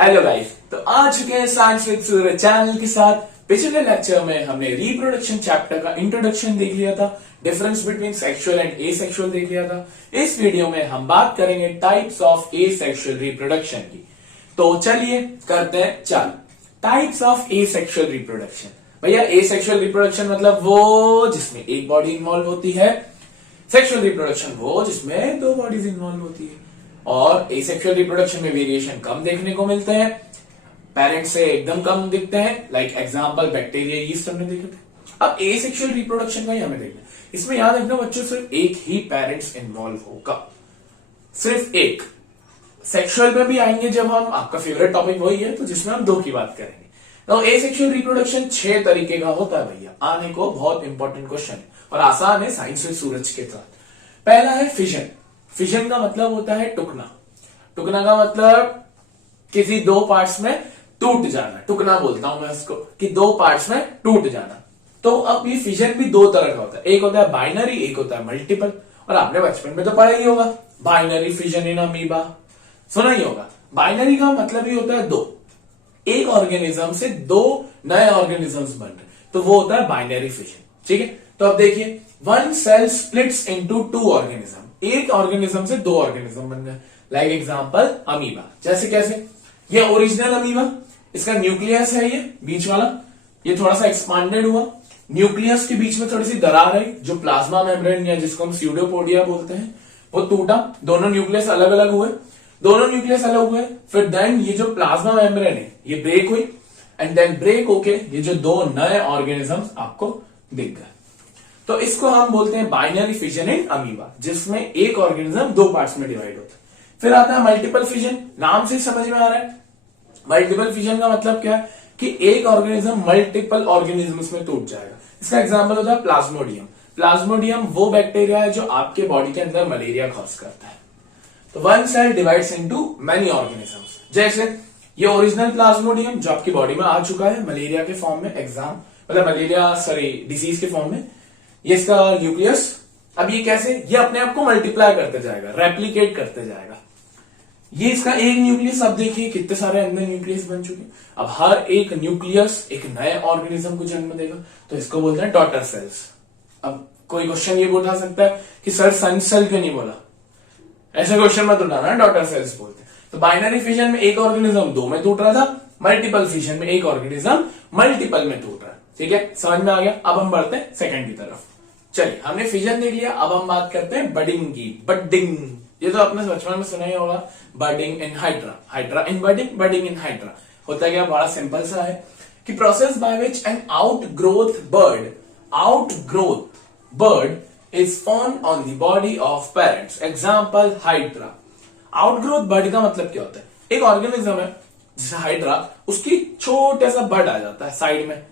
Hello guys, तो आ चुके हैं साइंस विद सूरज चैनल के साथ। पिछले लेक्चर में हमने रिप्रोडक्शन चैप्टर का इंट्रोडक्शन देख लिया था, difference between sexual and asexual देख लिया था। इस वीडियो में हम बात करेंगे टाइप्स ऑफ एसेक्सुअल रिप्रोडक्शन की। तो चलिए करते हैं चालू। Types of asexual reproduction. भैया एसेक्सुअल रिप्रोडक्शन मतलब वो जिसमें एक बॉडी इन्वॉल्व होती है, सेक्सुअल रिप्रोडक्शन वो जिसमें दो बॉडीज इन्वॉल्व होती है। और एसेक्सुअल रिप्रोडक्शन में वेरिएशन कम देखने को मिलते हैं, पेरेंट से एकदम कम दिखते हैं। लाइक एग्जांपल बैक्टीरिया, यीस्ट हमने देखे थे। अब एसेक्सुअल रिप्रोडक्शन का ही हमें देखना, इसमें याद रखना बच्चों, सिर्फ एक ही पेरेंट्स इन्वॉल्व होगा, सिर्फ एक। सेक्सुअल में भी आएंगे जब हम, आपका फेवरेट टॉपिक वही है, तो जिसमें हम दो की बात करेंगे। तो एसेक्सुअल रिप्रोडक्शन 6 तरीके का होता है भैया, आने को बहुत इंपॉर्टेंट क्वेश्चन है और आसान है साइंस विद सूरज के साथ। पहला है फिजन। फिजन का मतलब होता है टुकना। टुकना का मतलब किसी दो पार्ट्स में टूट जाना, टुकना बोलता हूं मैं इसको, कि दो पार्ट्स में टूट जाना। तो अब ये फिजन भी दो तरह का होता है, एक होता है बाइनरी, एक होता है मल्टीपल। और आपने बचपन में तो पढ़ा ही होगा बाइनरी फिजन इन अमीबा, सुना ही होगा। बाइनरी का मतलब ही होता है दो, एक ऑर्गेनिज्म से दो नए ऑर्गेनिजम्स बन रहे, तो वो होता है बाइनरी फिजन। ठीक है, तो अब देखिए, one cell splits into two organism, एक ऑर्गेनिज्म से दो ऑर्गेनिज्म बन गए। Like example amoeba. जैसे कैसे, ये ओरिजिनल अमीबा, इसका न्यूक्लियस है, ये बीच वाला, ये थोड़ा सा एक्सपांडेड हुआ, न्यूक्लियस के बीच में थोड़ी सी दरार आई, जो प्लाज्मा मेम्ब्रेन या जिसको हम स्यूडोपोडिया बोलते हैं, वो टूटा, दोनों न्यूक्लियस अलग अलग हुए, दोनों न्यूक्लियस अलग हुए। फिर देन ये जो प्लाज्मा मेम्ब्रेन है ये ब्रेक हुई, एंड देन ब्रेक होके ये जो दो नए ऑर्गेनिजम्स आपको दिख गए। तो इसको हम बोलते हैं बाइनरी फिजन इन अमीबा, जिसमें एक ऑर्गेनिज्म दो पार्ट्स में डिवाइड होता है। फिर आता है मल्टीपल फिजन। नाम से समझ में आ रहा है, मल्टीपल फिजन का मतलब क्या है कि एक ऑर्गेनिज्म मल्टीपल ऑर्गेनिजम्स में टूट जाएगा। इसका एग्जांपल होता है प्लाज्मोडियम। प्लाज्मोडियम वो बैक्टीरिया है जो आपके बॉडी के अंदर मलेरिया कॉज करता है। तो one cell divides into many organisms. जैसे ये ओरिजिनल प्लाज्मोडियम जो आपकी बॉडी में आ चुका है मलेरिया के फॉर्म में, डिजीज के फॉर्म में, ये इसका न्यूक्लियस। अब ये कैसे, ये अपने आप को मल्टीप्लाई करते जाएगा, रेप्लिकेट करते जाएगा। ये इसका एक न्यूक्लियस, अब देखिए कितने सारे अंदर न्यूक्लियस बन चुके हैं। अब हर एक न्यूक्लियस एक नए ऑर्गेनिज्म को जन्म देगा, तो इसको बोलते हैं डॉटर सेल्स। अब कोई क्वेश्चन ये उठा सकता है कि सर सन सेल क्यों नहीं बोला, ऐसा क्वेश्चन मत उठाना, डॉटर सेल्स बोलते हैं। तो बाइनरी फिजन में एक ऑर्गेनिज्म दो में टूट रहा था, मल्टीपल फिजन में एक ऑर्गेनिज्म मल्टीपल में टूट रहा है। ठीक है, समझ में आ गया। अब हम बढ़ते हैं सेकंड की तरफ। चलिए, हमने फिजन देख लिया, अब हम बात करते हैं बडिंग की। बडिंग, ये तो आपने बचपन में सुना ही होगा, budding in hydra, hydra in budding, budding in hydra. होता क्या, बड़ा सिंपल सा है कि process by which N outgrowth bird is found on the body of parents. Example hydra. Outgrowth bird का मतलब क्या होता है, एक ऑर्गेनिज्म है जैसे हाइड्रा, उसकी छोटा सा बर्ड आ जाता है साइड में,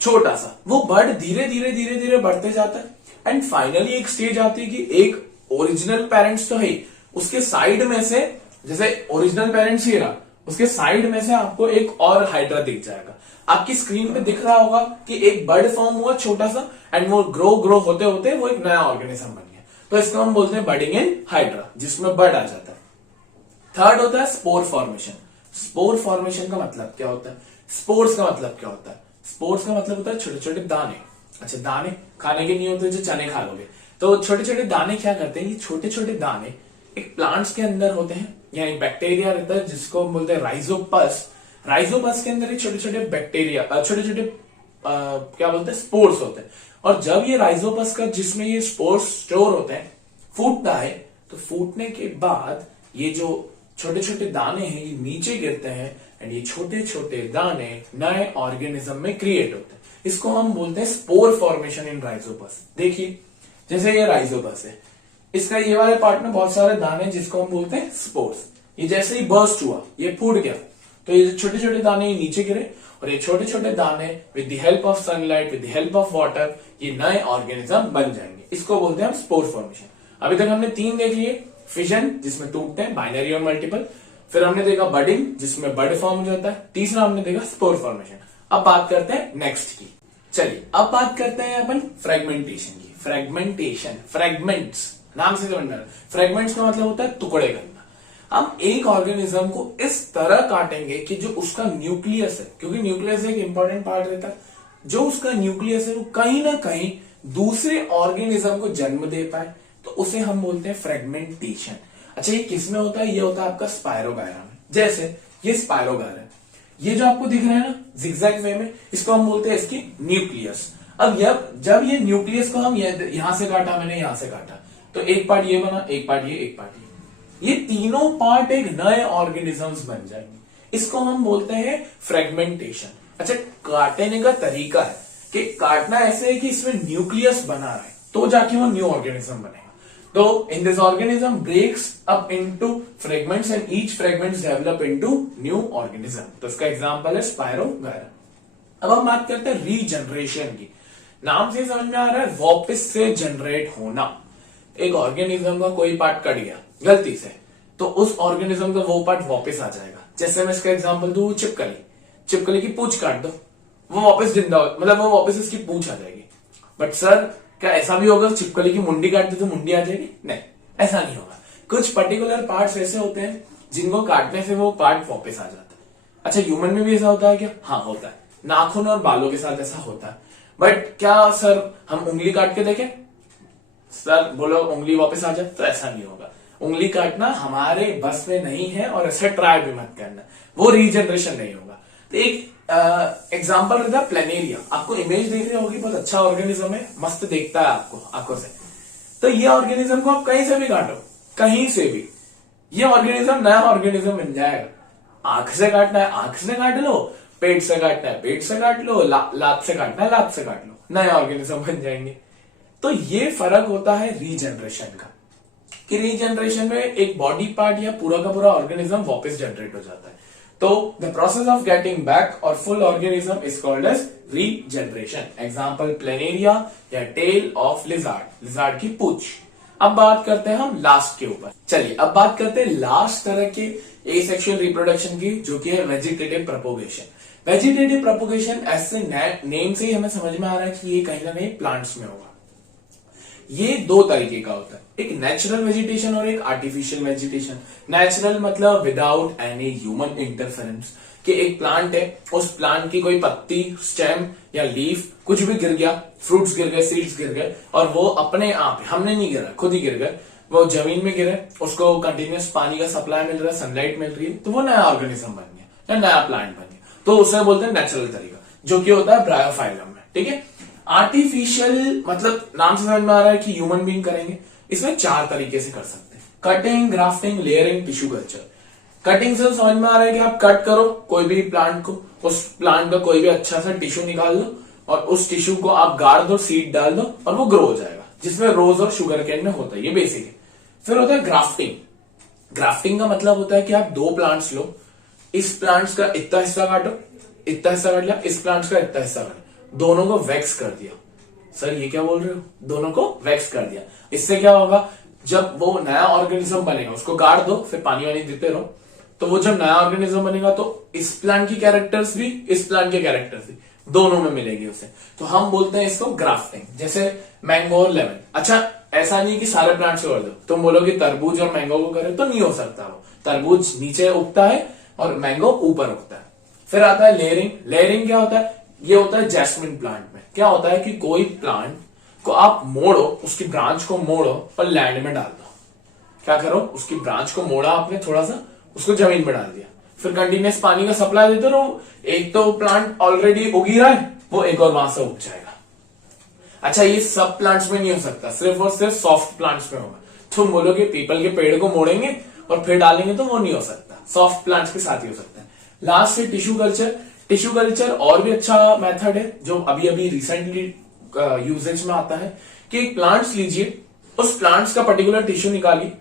छोटा सा, वो बर्ड धीरे धीरे धीरे धीरे बढ़ते जाता है, एंड फाइनली एक स्टेज आती है कि एक ओरिजिनल पेरेंट्स तो है, उसके साइड में से, जैसे ओरिजिनल पेरेंट्स ही रहा, उसके साइड में से आपको एक और हाइड्रा दिख जाएगा। आपकी स्क्रीन पे दिख रहा होगा कि एक बर्ड फॉर्म हुआ छोटा सा, एंड वो ग्रो होते होते वो एक नया ऑर्गेनिज्म बन गया। तो इसको हम बोलते हैं बडिंग इन हाइड्रा, जिसमें बर्ड आ जाता है। थर्ड होता है स्पोर फॉर्मेशन। स्पोर फॉर्मेशन का मतलब क्या होता है, स्पोर्स का मतलब क्या होता है, स्पोर्स का मतलब होता है छोटे छोटे दाने। अच्छा, दाने खाने के नहीं होते जो चने खा लोगे, तो छोटे छोटे दाने क्या करते हैं, ये छोटे छोटे दाने एक प्लांट्स के अंदर होते हैं, यानी बैक्टीरिया रहता है जिसको हम बोलते हैं राइजोपस। राइजोपस के अंदर छोटे छोटे बैक्टीरिया, छोटे छोटे क्या बोलते हैं, स्पोर्स होते हैं। और जब ये राइजोपस का, जिसमें ये स्पोर्स स्टोर होते हैं, फूटता है, तो फूटने के बाद ये जो छोटे छोटे दाने हैं ये नीचे गिरते हैं, एंड ये छोटे छोटे दाने नए ऑर्गेनिज्म में क्रिएट होते हैं। इसको हम बोलते हैं स्पोर फॉर्मेशन इन राइजोपस। देखिए, जैसे ये राइजोपस है, इसका ये वाले पार्ट में बहुत सारे दाने जिसको हम बोलते हैं स्पोर्स। ये जैसे ही बर्स्ट हुआ, ये फूट गया, तो ये छोटे छोटे दाने ये नीचे गिरे, और ये छोटे छोटे दाने with the help of sunlight, with the help of water, ये नए ऑर्गेनिज्म बन जाएंगे। इसको बोलते हैं हम स्पोर फॉर्मेशन। अभी तक हमने 3 देख लिए, फिजन जिसमें टूटते हैं, बाइनरी और मल्टीपल। फिर हमने देखा बडिंग जिसमें बर्ड फॉर्म हो जाता है। तीसरा हमने देखा स्पोर फॉर्मेशन। अब बात करते हैं नेक्स्ट की। चलिए, अब बात करते हैं अपन फ्रेगमेंटेशन की। फ्रेगमेंटेशन, फ्रेगमेंट्स, नाम से समझना, फ्रेगमेंट्स का मतलब होता है टुकड़े करना। हम एक ऑर्गेनिज्म को इस तरह काटेंगे कि जो उसका न्यूक्लियस है, क्योंकि न्यूक्लियस एक इंपॉर्टेंट पार्ट रहता है, जो उसका न्यूक्लियस है वो कहीं ना कहीं दूसरे ऑर्गेनिज्म को जन्म दे पाए, तो उसे हम बोलते हैं फ्रेगमेंटेशन। अच्छा, ये किसमें होता है? ये होता है आपका स्पायरोगायरा में। जैसे ये स्पायरोगायरा है, ये जो आपको दिख रहा है ना जिगजैग वे में, इसको हम बोलते हैं इसकी न्यूक्लियस। अब जब ये न्यूक्लियस को हम यहां से काटा, मैंने यहां से काटा, तो एक पार्ट ये बना, एक पार्ट ये, एक पार्ट ये तीनों पार्ट एक नए ऑर्गेनिजम्स बन जाएंगे। इसको हम बोलते हैं फ्रेगमेंटेशन। अच्छा, काटने का तरीका है कि काटना ऐसे है कि इसमें न्यूक्लियस बना रहा है, तो जाके वो न्यू ऑर्गेनिज्म बनेगा। तो in this organism breaks up into fragments and each fragments develop into new organism. तो इसका एग्जांपल है स्पायरोगायरा। अब हम बात करते हैं रीजनरेशन की। नाम से समझ में आ रहा है वापस से जनरेट होना। एक ऑर्गेनिज्म का कोई पार्ट कट गया गलती से, तो उस ऑर्गेनिज्म का वो पार्ट वापस आ जाएगा। जैसे मैं इसका एग्जांपल दूं, चिपकली की पूंछ काट दो, वो वापस जिंदा मतलब वो वापस इसकी पूंछ आ जाएगी। बट सर क्या ऐसा भी होगा चिपकली की मुंडी काट दी तो मुंडी आ जाएगी? नहीं, ऐसा नहीं होगा। कुछ पर्टिकुलर पार्ट्स ऐसे होते हैं जिनको काटने से वो पार्ट वापस आ जाता है। अच्छा, ह्यूमन में भी ऐसा होता है क्या? हाँ, होता है। नाखून और बालों के साथ ऐसा होता है। बट क्या सर हम उंगली काट के देखें, सर बोलो उंगली वापस आ जाए? तो ऐसा नहीं होगा। उंगली काटना हमारे बस में नहीं है और ऐसे ट्राई भी मत करना, वो रीजनरेशन नहीं होगा। तो एक एग्जाम्पल रहता है प्लेनेरिया। आपको इमेज देख रही होगी, बहुत अच्छा ऑर्गेनिज्म है, मस्त देखता है आपको आंखों से। तो ये ऑर्गेनिज्म को आप कहीं से भी काटो, कहीं से भी, ये ऑर्गेनिज्म नया ऑर्गेनिज्म बन जाएगा। आंख से काटना है आंख से काट लो, पेट से काटना है पेट से काट लो, लात से काटना है लात से काट लो, नए ऑर्गेनिज्म बन जाएंगे। तो ये फर्क होता है रीजनरेशन का, कि रीजनरेशन में एक बॉडी पार्ट या पूरा का पूरा ऑर्गेनिज्म वापस जनरेट हो जाता है। तो the process of getting back our full organism is called as regeneration. Example planaria या टेल ऑफ लिजार्ड की पूंछ। अब बात करते हैं हम लास्ट के ऊपर। चलिए अब बात करते हैं लास्ट तरह के एसेक्सुअल रिप्रोडक्शन की, जो कि है वेजिटेटिव प्रोपोगेशन। वेजिटेटिव प्रोपोगेशन ऐसे नेम से ही हमें समझ में आ रहा है कि ये कहीं ना कहीं प्लांट्स में होगा। ये दो तरीके का होता है, एक नेचुरल वेजिटेशन और एक आर्टिफिशियल वेजिटेशन। नेचुरल मतलब विदाउट एनी ह्यूमन इंटरफेरेंस, कि एक प्लांट है, उस प्लांट की कोई पत्ती, स्टेम या लीफ कुछ भी गिर गया, फ्रूट्स गिर गए, सीड्स गिर गए, और वो अपने आप, हमने नहीं गिरा, खुद ही गिर गए, वो जमीन में गिरे, उसको कंटिन्यूस पानी का सप्लाई मिल रहा है, सनलाइट मिल रही है, तो वो नया ऑर्गेनिज्म बन गया या नया प्लांट बन गया। तो उसे बोलते हैं नेचुरल तरीका, जो कि होता है ब्रायोफाइलम में। ठीक है। आर्टिफिशियल मतलब नाम से समझ में आ रहा है कि ह्यूमन बीइंग करेंगे। इसमें चार तरीके से कर सकते हैं, cutting, grafting, layering, tissue culture. Cutting से समझ में आ रहा है कि आप कट करो कोई भी प्लांट को, उस प्लांट का कोई भी अच्छा सा टिश्यू निकाल लो और उस टिश्यू को आप गाड़ दो, सीड डाल दो और वो ग्रो हो जाएगा, जिसमें रोज और शुगर केन में होता है। ये बेसिक है। फिर होता है ग्राफ्टिंग। ग्राफ्टिंग का मतलब होता है कि आप दो प्लांट्स लो, इस प्लांट्स का इतना हिस्सा काटो, इतना हिस्सा काट लिया, इस प्लांट्स का इतना हिस्सा काटो, दोनों को वैक्स कर दिया। सर ये क्या बोल रहे हो? दोनों को वैक्स कर दिया। इससे क्या होगा, जब वो नया ऑर्गेनिज्म बनेगा, उसको गाड़ दो, फिर पानी वानी देते रहो, तो वो जब नया ऑर्गेनिज्म बनेगा तो इस प्लांट की कैरेक्टर्स भी, इस प्लांट के कैरेक्टर्स भी, दोनों में मिलेगी उसे। तो हम बोलते हैं इसको ग्राफ्टिंग। जैसे मैंगो और लेमन। अच्छा, ऐसा नहीं कि सारे प्लांट्स को कर दो। तुम बोलोगे तरबूज और मैंगो को करे, तो नहीं हो सकता। वो तरबूज नीचे उगता है और मैंगो ऊपर उगता है। फिर आता है लेयरिंग। लेयरिंग क्या होता है? ये होता है जैस्मिन प्लांट में। क्या होता है कि कोई प्लांट को आप मोड़ो, उसकी ब्रांच को मोड़ो और लैंड में डाल दो। क्या करो, उसकी ब्रांच को मोड़ा आपने थोड़ा सा, उसको जमीन में डाल दिया, फिर कंटिन्यूस पानी का सप्लाई देते रहो। एक तो प्लांट ऑलरेडी उग ही रहा है, वो एक और वहां से उग जाएगा। अच्छा, ये सब प्लांट्स में नहीं हो सकता, सिर्फ और सिर्फ सॉफ्ट प्लांट्स में होगा। तुम बोलोगे पीपल के पेड़ को मोड़ेंगे और फिर डालेंगे, तो वो नहीं हो सकता। सॉफ्ट प्लांट्स के साथ ही हो सकता है। लास्ट है टिश्यू कल्चर। टिश्यू कल्चर और भी अच्छा मेथड है, जो अभी अभी रिसेंटली यूजेज में आता है, कि एक प्लांट्स लीजिए, उस प्लांट्स का पर्टिकुलर टिश्यू निकालिए,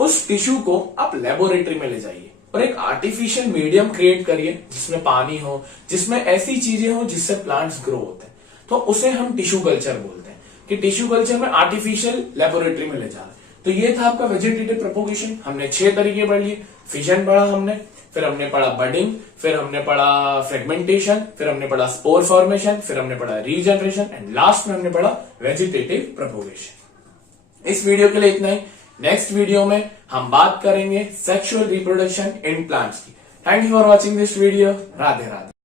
उस टिश्यू को आप लेबोरेटरी में ले जाइए और एक आर्टिफिशियल मीडियम क्रिएट करिए, जिसमें पानी हो, जिसमें ऐसी चीजें हो जिससे प्लांट्स ग्रो होते हैं, तो उसे हम टिश्यू कल्चर बोलते हैं। कि टिश्यू कल्चर में आर्टिफिशियल लेबोरेटरी में ले जा रहे हैं। तो ये था आपका वेजिटेटिव प्रोपोगेशन। हमने 6 तरीके पढ़ लिए। फिजन पढ़ा हमने, फिर हमने पढ़ा बडिंग, फिर हमने पढ़ा फ्रेगमेंटेशन, फिर हमने पढ़ा स्पोर फॉर्मेशन, फिर हमने पढ़ा रीजनरेशन एंड लास्ट में हमने पढ़ा वेजिटेटिव प्रोपोगेशन। इस वीडियो के लिए इतना ही। नेक्स्ट वीडियो में हम बात करेंगे सेक्सुअल रिप्रोडक्शन इन प्लांट्स की। Thank you for watching this video. Radhe Radhe.